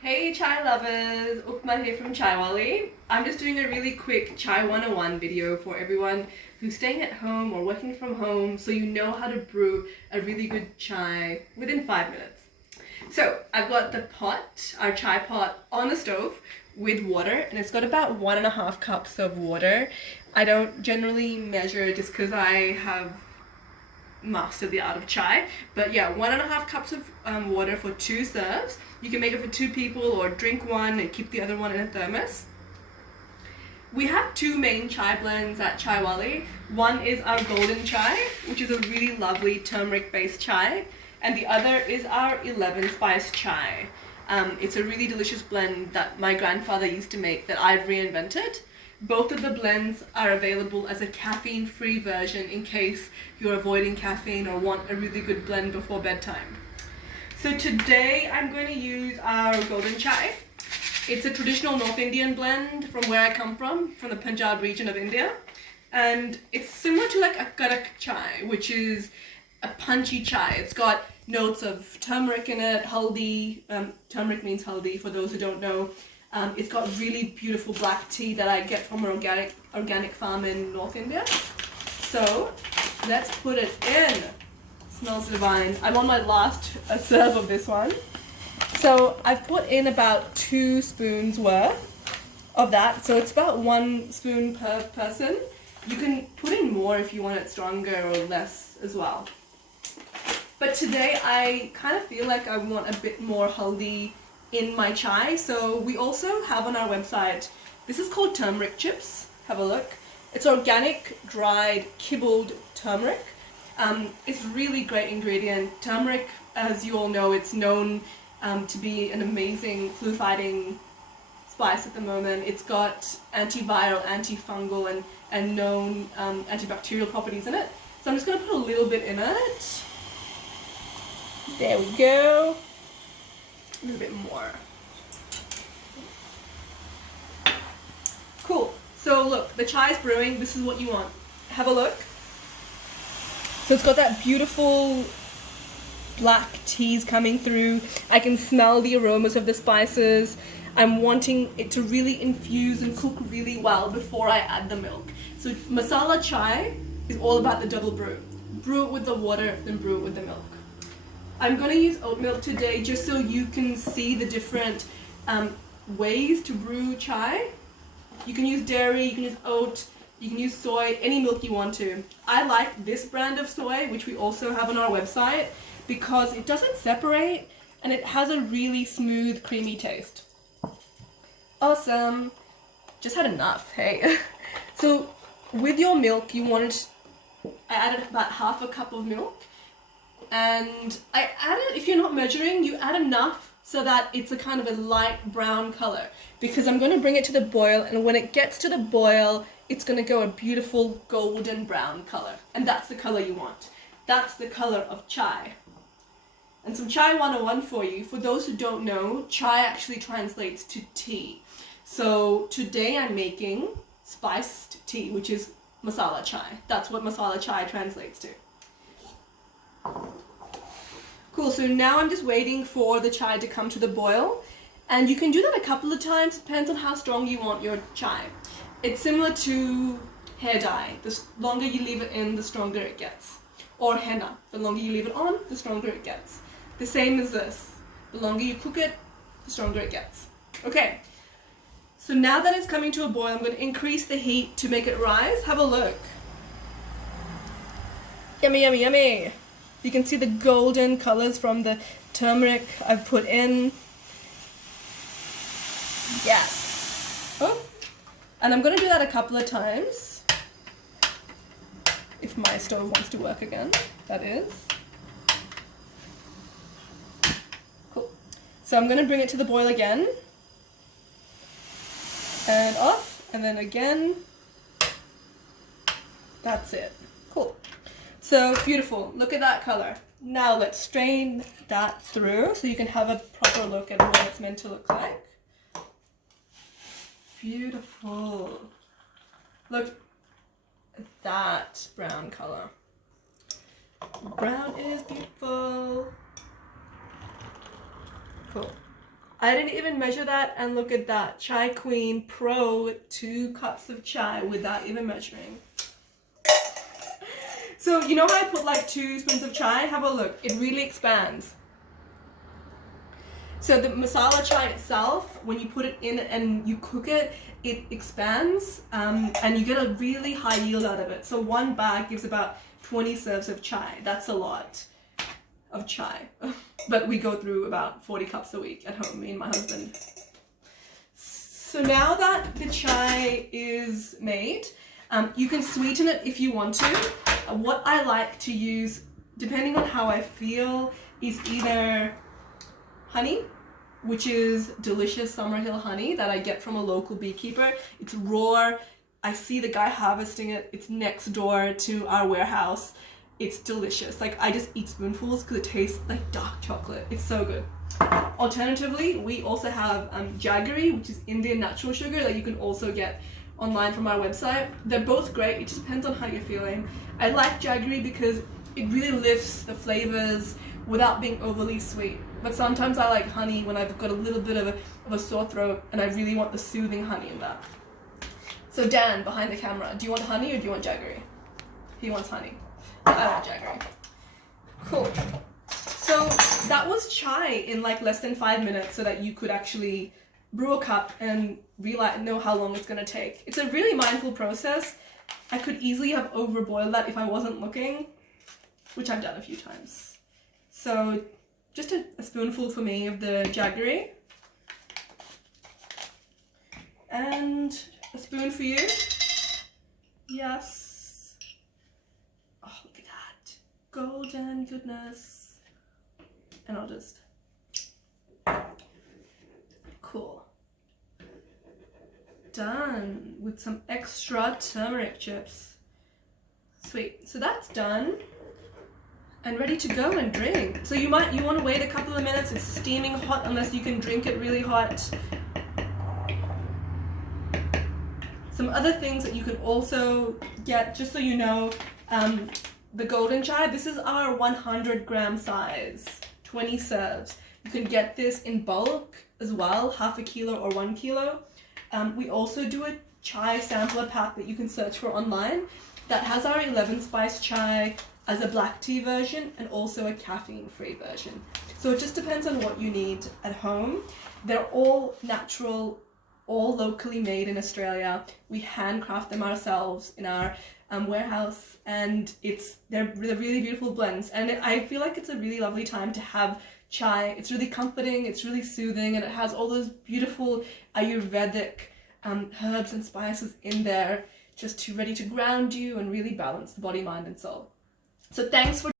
Hey chai lovers, Upma here from Chaiwali. I'm just doing a really quick Chai 101 video for everyone who's staying at home or working from home so you know how to brew a really good chai within 5 minutes. So I've got the pot, our chai pot, on the stove with water, and it's got about 1.5 cups of water. I don't generally measure just because I have mastered the art of chai, but yeah, 1.5 cups of water for 2 serves. You can make it for 2 people or drink one and keep the other one in a thermos. We have 2 main chai blends at Chaiwali. One is our golden chai, which is a really lovely turmeric based chai, and the other is our 11 spice chai. It's a really delicious blend that my grandfather used to make that I've reinvented. Both of the blends are available as a caffeine-free version in case you're avoiding caffeine or want a really good blend before bedtime. So today I'm going to use our golden chai. It's a traditional North Indian blend from where I come from the Punjab region of India. And it's similar to like a karak chai, which is a punchy chai. It's got notes of turmeric in it, haldi. Turmeric means haldi for those who don't know. It's got really beautiful black tea that I get from an organic farm in North India. So let's put it in. Smells divine. I'm on my last serve of this one. So I've put in about 2 spoons worth of that. So it's about 1 spoon per person. You can put in more if you want it stronger or less as well. But today I kind of feel like I want a bit more haldi in my chai. So we also have on our website, this is called turmeric chips. Have a look. It's organic, dried, kibbled turmeric. It's really great ingredient. Turmeric, as you all know, it's known to be an amazing flu-fighting spice at the moment. It's got antiviral, antifungal, and known antibacterial properties in it. So I'm just going to put a little bit in it. There we go. A little bit more. Cool. So look, the chai is brewing. This is what you want. Have a look. So it's got that beautiful black teas coming through. I can smell the aromas of the spices. I'm wanting it to really infuse and cook really well before I add the milk. So masala chai is all about the double brew. Brew it with the water, then brew it with the milk. I'm going to use oat milk today just so you can see the different ways to brew chai. You can use dairy, you can use oat, you can use soy, any milk you want to. I like this brand of soy, which we also have on our website, because it doesn't separate and it has a really smooth, creamy taste. Awesome. Just had enough, hey. So with your milk, I added about 1/2 cup of milk. And I added, if you're not measuring, you add enough so that it's a kind of a light brown color, because I'm going to bring it to the boil, and when it gets to the boil, it's going to go a beautiful golden brown color, and that's the color you want. That's the color of chai. And some chai 101 for you. For those who don't know, chai actually translates to tea. So today I'm making spiced tea, which is masala chai. That's what masala chai translates to. Cool, so now I'm just waiting for the chai to come to the boil, and you can do that a couple of times, depends on how strong you want your chai. It's similar to hair dye. The longer you leave it in, the stronger it gets. Or henna, the longer you leave it on, the stronger it gets. The same as this. The longer you cook it, the stronger it gets. Okay, so now that it's coming to a boil, I'm going to increase the heat to make it rise. Have a look. Yummy, yummy, yummy. You can see the golden colors from the turmeric I've put in. Yes. Oh. And I'm going to do that a couple of times. If my stove wants to work again, that is. Cool. So I'm going to bring it to the boil again. And off. And then again. That's it. Cool. So beautiful, look at that color. Now let's strain that through so you can have a proper look at what it's meant to look like. Beautiful. Look at that brown color. Brown is beautiful. Cool. I didn't even measure that, and look at that. Chai Queen Pro, 2 cups of chai without even measuring. So you know how I put like 2 spoons of chai? Have a look. It really expands. So the masala chai itself, when you put it in and you cook it, it expands, and you get a really high yield out of it. So 1 bag gives about 20 serves of chai. That's a lot of chai. But we go through about 40 cups a week at home, me and my husband. So now that the chai is made, you can sweeten it if you want to. What I like to use, depending on how I feel, is either honey, which is delicious Summerhill honey that I get from a local beekeeper. It's raw. I see the guy harvesting it. It's next door to our warehouse. It's delicious. Like, I just eat spoonfuls because it tastes like dark chocolate. It's so good. Alternatively, we also have jaggery, which is Indian natural sugar that you can also get online from our website. They're both great. It just depends on how you're feeling. I like jaggery because it really lifts the flavors without being overly sweet. But sometimes I like honey when I've got a little bit of a sore throat and I really want the soothing honey in that. So Dan, behind the camera, do you want honey or do you want jaggery? He wants honey. I want jaggery. Cool. So that was chai in like less than 5 minutes so that you could actually brew a cup and know how long it's going to take. It's a really mindful process. I could easily have overboiled that if I wasn't looking, which I've done a few times. So just a spoonful for me of the jaggery. And a spoon for you. Yes. Oh, look at that. Golden goodness. And I'll just... Cool. Done with some extra turmeric chips. Sweet. So that's done and ready to go and drink. So you want to wait a couple of minutes. It's steaming hot unless you can drink it really hot. Some other things that you can also get, just so you know, the golden chai. This is our 100-gram size, 20 serves. You can get this in bulk as well, half a kilo or 1 kilo. We also do a chai sampler pack that you can search for online that has our 11 spice chai as a black tea version and also a caffeine-free version. So it just depends on what you need at home. They're all natural, all locally made in Australia. We handcraft them ourselves in our warehouse, and they're really beautiful blends. And I feel like it's a really lovely time to have chai. It's really comforting, it's really soothing, and it has all those beautiful Ayurvedic herbs and spices in there, just ready to ground you and really balance the body, mind, and soul. So thanks for